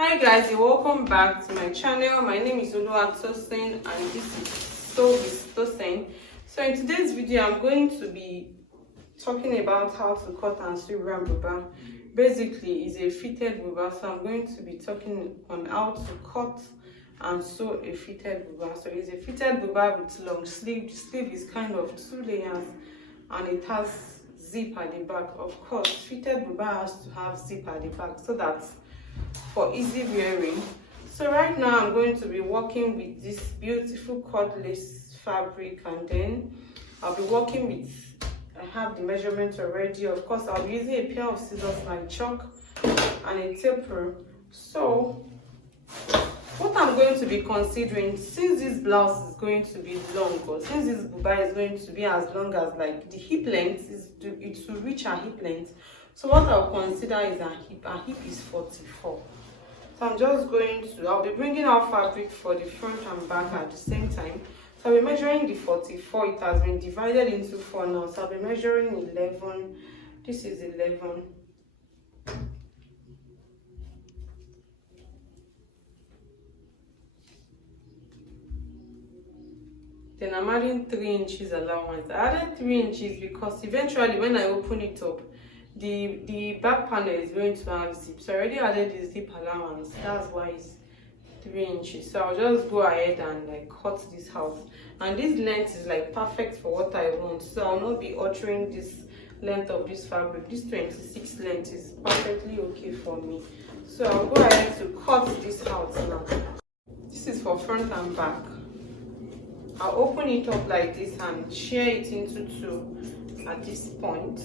Hi guys, and welcome back to my channel. My name is Oluwatosin and this is Tosin. So in today's video, I'm going to be talking about how to cut and sew Iro and Buba. Basically, it's a fitted buba, so I'm going to be talking on how to cut and sew a fitted buba. So it's a fitted buba with long sleeve. The sleeve is kind of 2 layers and it has zip at the back. Of course, fitted buba has to have zip at the back so that for easy wearing. So right now I'm going to be working with this beautiful cordless fabric, and then I'll be working with, I have the measurement already. Of course, I'll be using a pair of scissors like chalk and a taper. So what I'm going to be considering, since this blouse is going to be long, or since this buba is going to be as long as like the hip length is to reach a hip length, so what I'll consider is a hip. A hip is 44. So I'm just going to, I'll be bringing out fabric for the front and back at the same time. So I'll be measuring the 44. It has been divided into 4 now. So I'll be measuring 11. This is 11. Then I'm adding 3 inches allowance. I added 3 inches because eventually when I open it up, the back panel is going to have zip. So I already added the zip allowance. That's why it's 3 inches. So I'll just go ahead and like cut this out. And this length is like perfect for what I want. So I'll not be altering this length of this fabric. This 26 length is perfectly okay for me. So I'll go ahead to cut this out now. This is for front and back. I'll open it up like this and share it into 2 at this point.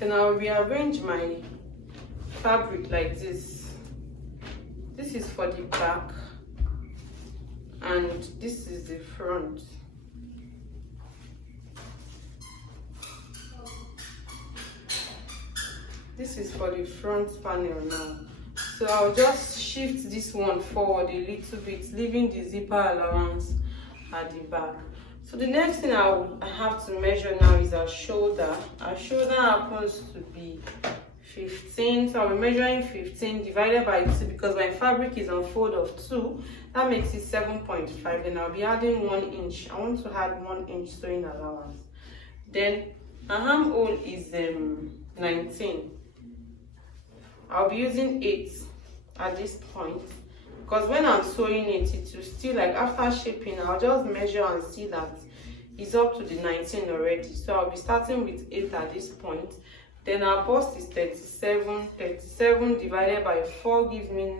Then I'll rearrange my fabric like this. This is for the back and this is the front. This is for the front panel now. So I'll just shift this one forward a little bit, leaving the zipper allowance at the back. So the next thing I have to measure now is our shoulder. Our shoulder happens to be 15. So I'll be measuring 15 divided by 2 because my fabric is on fold of 2. That makes it 7.5. Then I'll be adding 1 inch. I want to add 1 inch sewing allowance. Then our armhole is 19. I'll be using 8 at this point because when I'm sewing it, it will still, like after shaping, I'll just measure and see that it's up to the 19 already. So I'll be starting with 8 at this point. Then our bust is 37. 37 divided by 4 gives me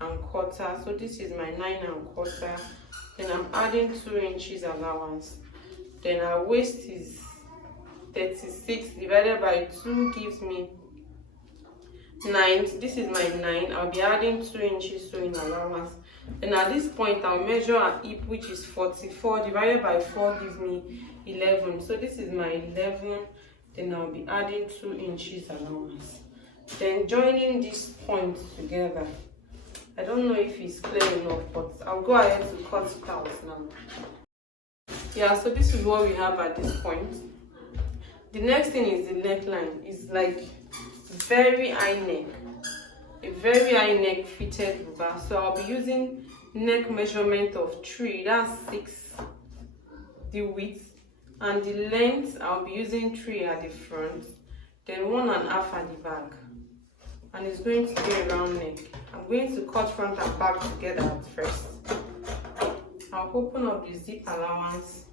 9¼ So this is my 9¼ Then I'm adding 2 inches allowance. Then our waist is 36 divided by 2 gives me 9. This is my 9. I'll be adding 2 inches sewing allowance. Then at this point I'll measure a hip, which is 44 divided by 4 gives me 11. So this is my 11. Then I'll be adding 2 inches allowance. Then joining these points together. I don't know if it's clear enough, but I'll go ahead to cut it out now. Yeah, so this is what we have at this point. The next thing is the neckline. It's like very high neck, a very high neck fitted buba. So I'll be using neck measurement of 3. That's 6 the width, and the length I'll be using 3 at the front, then 1½ at the back, and it's going to be a round neck. I'm going to cut front and back together at first. I'll open up the zip allowance.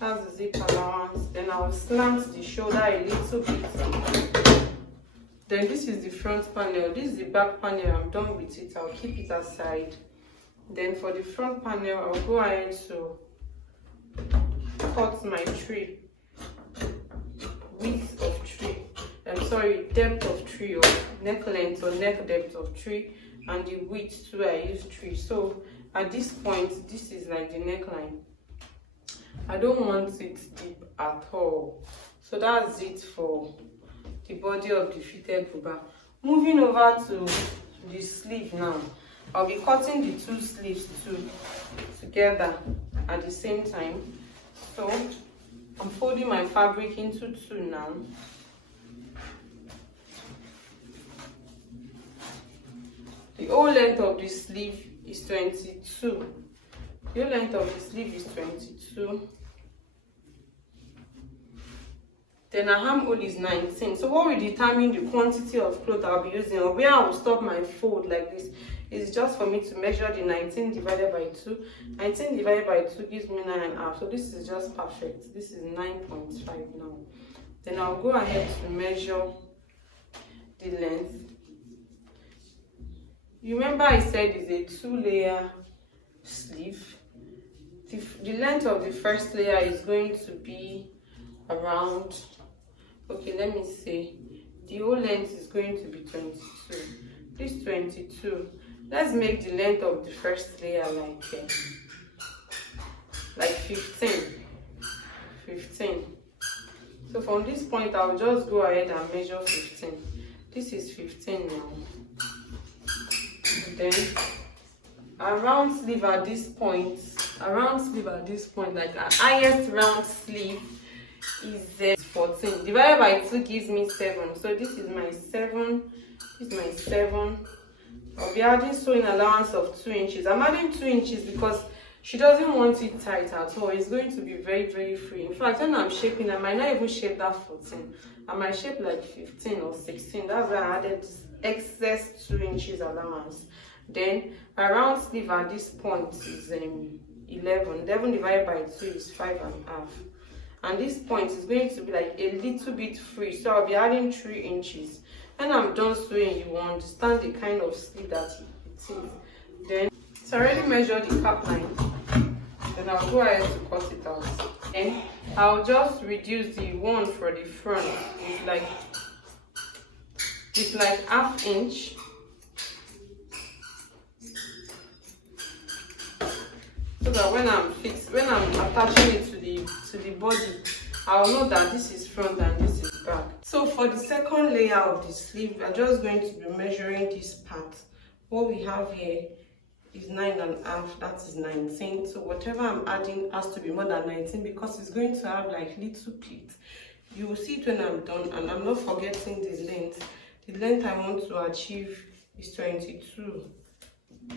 That's the zip allowance. Then I'll slant the shoulder a little bit. Then this is the front panel. This is the back panel. I'm done with it. I'll keep it aside. Then for the front panel, I'll go ahead to cut my 3, width of 3. I'm sorry, depth of 3, or neck length or neck depth of 3, and the width too. I use 3. So at this point, this is like the neckline. I don't want it deep at all. So that's it for the body of the fitted buba. Moving over to the sleeve now. I'll be cutting the two sleeves together at the same time. So I'm folding my fabric into two now. The whole length of the sleeve is 22. The whole length of the sleeve is 22. Then our armhole is 19. So what will determine the quantity of cloth I'll be using, or where I will stop my fold like this, is just for me to measure the 19 divided by 2. 19 divided by 2 gives me 9.5. So this is just perfect. This is 9.5 now. Then I'll go ahead to measure the length. You remember I said it's a 2-layer sleeve. The length of the first layer is going to be around, okay, let me say, the whole length is going to be 22. This 22. Let's make the length of the first layer like 15. 15. So from this point, I'll just go ahead and measure 15. This is 15 now. And then around sleeve at this point, like our highest round sleeve is 14. Divided by 2 gives me 7. So this is my 7. This is my 7. I'll be adding sewing allowance of 2 inches. I'm adding 2 inches because she doesn't want it tight at all. It's going to be very, very free. In fact, when I'm shaping, I might not even shape that 14. I might shape like 15 or 16. That's why I added excess 2 inches allowance. Then around sleeve at this point is 11. 11 divided by 2 is 5.5. And this point is going to be like a little bit free. So I'll be adding 3 inches. When I'm done sewing, you will understand the kind of sleeve that it is. Then it's already measured the cap line. Then I'll go ahead to cut it out. Then I'll just reduce the one for the front. It's like ½ inch. So that when I'm attaching it to the body, I'll know that this is front and this is back. So for the second layer of the sleeve, I'm just going to be measuring this part. What we have here is 9.5, that is 19. So whatever I'm adding has to be more than 19 because it's going to have like little pleats. You will see it when I'm done, and I'm not forgetting the length. The length I want to achieve is 22.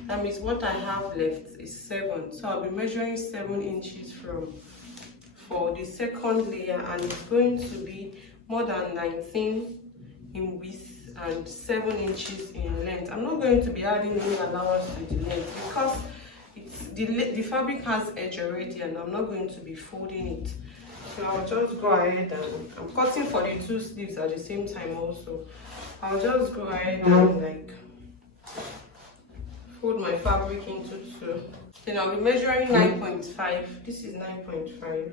That means what I have left is 7. So I'll be measuring 7 inches for the second layer, and it's going to be more than 19 in width and 7 inches in length. I'm not going to be adding any allowance to the length because the fabric has edge already, and I'm not going to be folding it. So I'll just go ahead and I'm cutting for the 2 sleeves at the same time also. I'll just go ahead and like fold my fabric into 2. Then I'll be measuring 9.5. This is 9.5.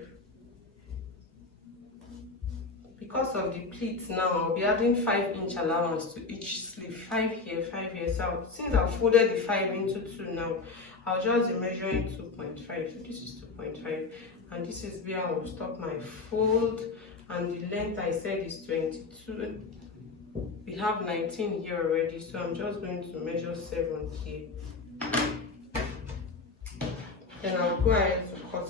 Because of the pleats now, I'll be adding 5-inch allowance to each sleeve. 5 here, 5 here. So since I've folded the 5 into 2 now, I'll just be measuring 2.5. So this is 2.5. And this is where I will stop my fold. And the length I said is 22. We have 19 here already, so I'm just going to measure 7 here. Then I'll go ahead to cut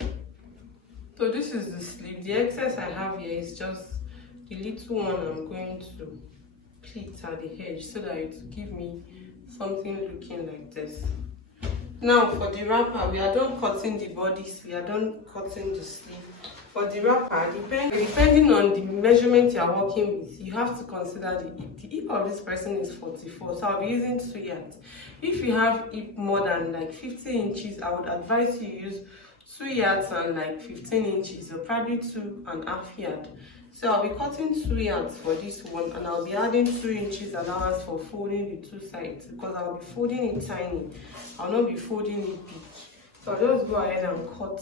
it. So this is the sleeve. The excess I have here is just the little one I'm going to pleat at the edge so that it will give me something looking like this. Now for the wrapper, we are done cutting the bodice, we are done cutting the sleeve. For the wrapper, depending on the measurement you are working with, you have to consider the hip. The hip of this person is 44, so I'll be using 2 yards. If you have hip more than like 50 inches, I would advise you use 2 yards and like 15 inches, or probably 2.5 yards. So I'll be cutting 2 yards for this one, and I'll be adding 2 inches allowance for folding the 2 sides because I'll be folding it tiny. I'll not be folding it big. So I'll just go ahead and cut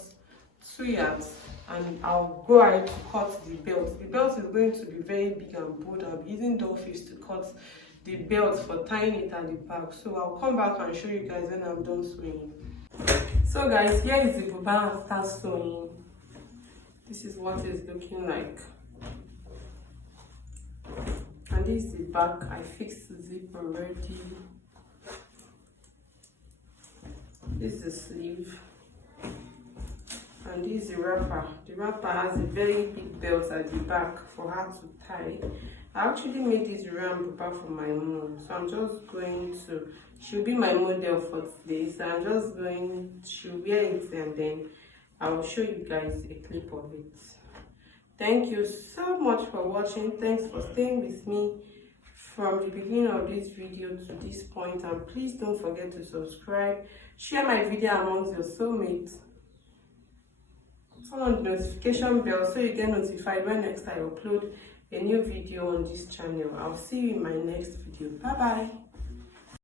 2 yards. And I'll go ahead to cut the belt. The belt is going to be very big and bold. I'll be using doll face to cut the belt for tying it at the back. So I'll come back and show you guys when I'm done sewing. So guys, here is the buba after sewing. This is what it's looking like. And this is the back. I fixed the zip already. This is the sleeve, and this is the wrapper. The wrapper has a very big belt at the back for her to tie. I actually made this Iro and Buba for my mom, so I'm just going to, she'll be my model for today, so I'm just going, she'll wear it and then I will show you guys a clip of it. Thank you so much for watching. Thanks for staying with me from the beginning of this video to this point, and please don't forget to subscribe, share my video amongst your soulmates, turn on the notification bell so you get notified when next I upload a new video on this channel. I'll see you in my next video. Bye bye.